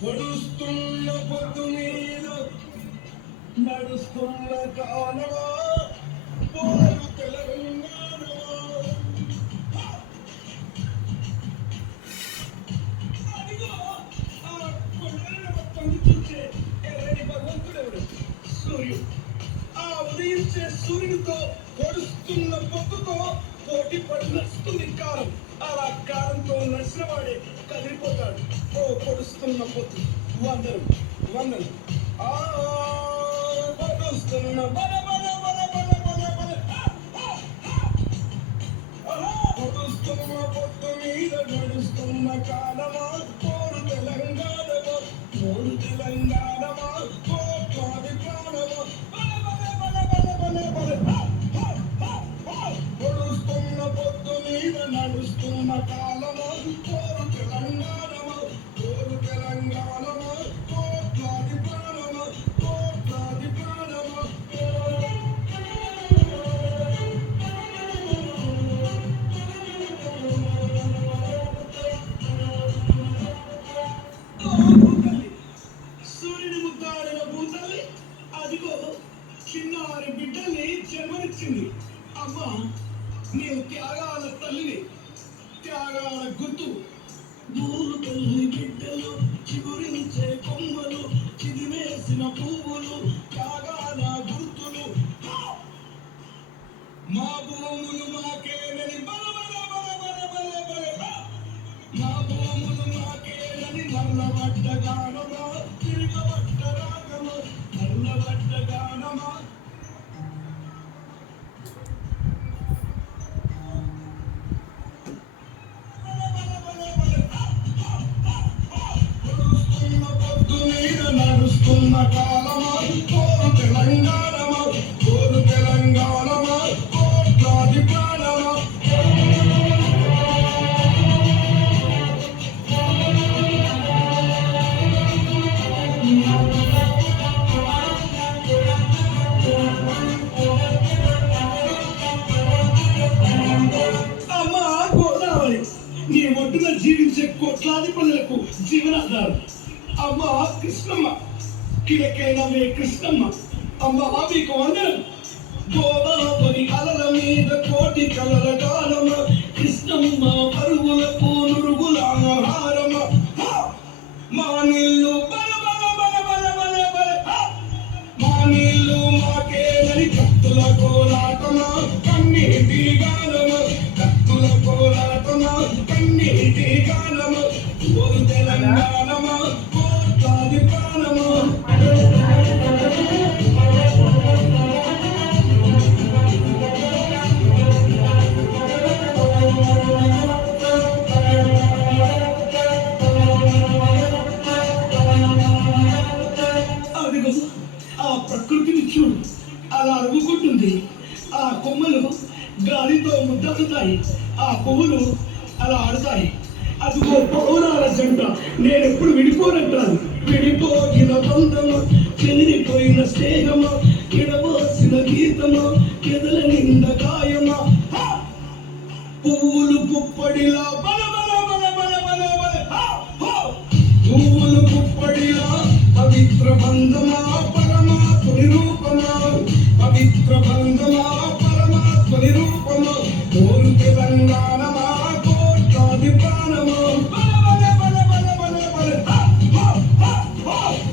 గడుస్తున్న పొద్దు మీద నడుస్తున్న కాలమా పోరు తెలంగాణమా అదిగో ఆ కొండల మొత్తం చూసే ఎర్రని భగవంతుడెవడు సూర్యుడు. ఆ ఉదయించే సూర్యుడితో గడుస్తున్న పొద్దుతో పోటీ పడి నడుస్తుంది కాలం. అలా కాలంతో నడిచిన వాడే కదిలిపోతాడు. ఓ పొడుస్తున్న పొద్దు వందనం వందనం ఆ పొడుస్తున్న బల బల బల బల బల బల పొడుస్తున్న పొద్దు మీద నడుస్తున్న కాలమా పోరు తెలంగాణమా పోరు తెలంగాణమా కోట్లాది ప్రాణమా బల బల బల బల బల పొడుస్తున్న పొద్దు మీద నడుస్తున్న కాలమా పోరు తెలంగాణమా పోరు తెలంగాణమా కోట్లాది ప్రాణమా కోట్లాది ప్రాణమా. సూర్యుని ముద్దాడిన భూతల్లి అదిగో చిన్నారి బిడ్డల్ని జన్మనిచ్చింది. అమ్మ నీవు త్యాగాల తల్లిని, త్యాగాల గుర్తు. భూలు తల్లి బిడ్డలు చిగురించే కొమ్మలు చిదిమేసిన పువ్వులు త్యాగాల గుర్తులు. మా భూములు మాకేనని బల బల బల బల బల బల మా భూములు మాకేనని నల్లబడ్డ గానమా తిరగబడ్డ రాగమా నల్లబడ్డ గానమా. నడుస్తున్న కాలమా పోరు తెలంగాణమా పోరు తెలంగాణమా కోట్లాది ప్రాణమా. అమ్మా గోదావరి నీ ఒడ్డున జీవించే కోట్లాది ప్రజలకు జీవనాధారం. అమ్మ కృష్ణమ్మ కిలకైనవే కృష్ణమ్మ అమ్మ మీకు వందనం. గోదావరి అలల మీద కోటి కలల గానమ కృష్ణమ్మ పరుగులకు నురుగుల ఆహారమ. మా నీళ్ళు బల బల బల బల బల బల మా నీళ్ళు మాకేనని కత్తుల కోలాటమా కన్నీటి గానమ కత్తుల కోలాటమా కన్నీటి గానమ పోరు తెలంగాణమా కోట్లాది ప్రాణమా. అదిగో ఆ ప్రకృతిని చూడు అలా అరుగుకుంటుంది. ఆ కొమ్మలు గాలితో ముద్దలుతాయి, ఆ పువ్వులు అలా ఆడతాయి. అదిగో పౌరాల జంట నేనెప్పుడు విడిపోనంటాను. విడిపోయిన బంధమా చెదిరిపోయిన స్నేహమా ఎడబోసిన గీతమా ఎదల నింద గాయమా. పువ్వులు పుప్పడిలా బల బల బల బల బల బల పువ్వులు పుప్పడిలా పవిత్ర బంధమా పరమాత్ముని రూపమా పవిత్ర బంధమా పరమాత్ముని రూపమా పోరు తెలంగాణమా కోట్లాది ప్రాణమా.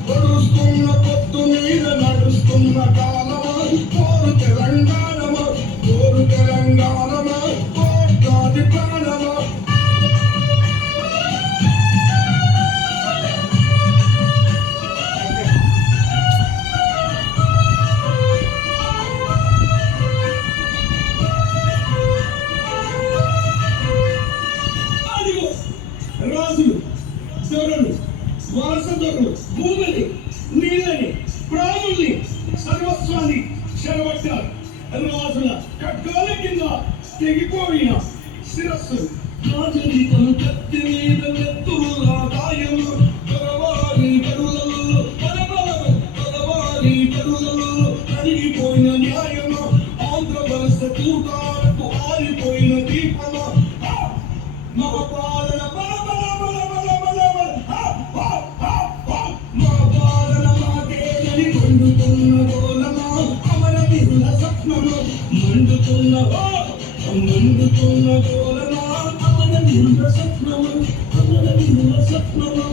పొడుస్తున్న పొద్దు మీద నడుస్తున్న కాలమా పోరు తెలంగాణమా పోరు తెలంగాణమా కోట్లాది ప్రాణమా. రాజులు దొరలు వారసదొరలు భూమిని నీళ్ళని ప్రాణుల్ని సర్వస్వాన్ని చెరబట్టారు. రాజుల ఖడ్గాల కింద తెగిపోయిన శిరస్సులు రాజనీతం కత్తి మీద నెత్తుల గాయము దొరవారి గడులలో దొరవారి గడులలో కరిగిపోయిన న్యాయము ఆంధ్ర వలస కూటాలకు ఆరిపోయిన దీపము మా పాల మండుతున్న గోలమా అమర వీరుల స్వప్నము మండుతున్న మండుతున్న గోలమా అమర వీరుల స్వప్నము అమర వీరుల స్వప్నము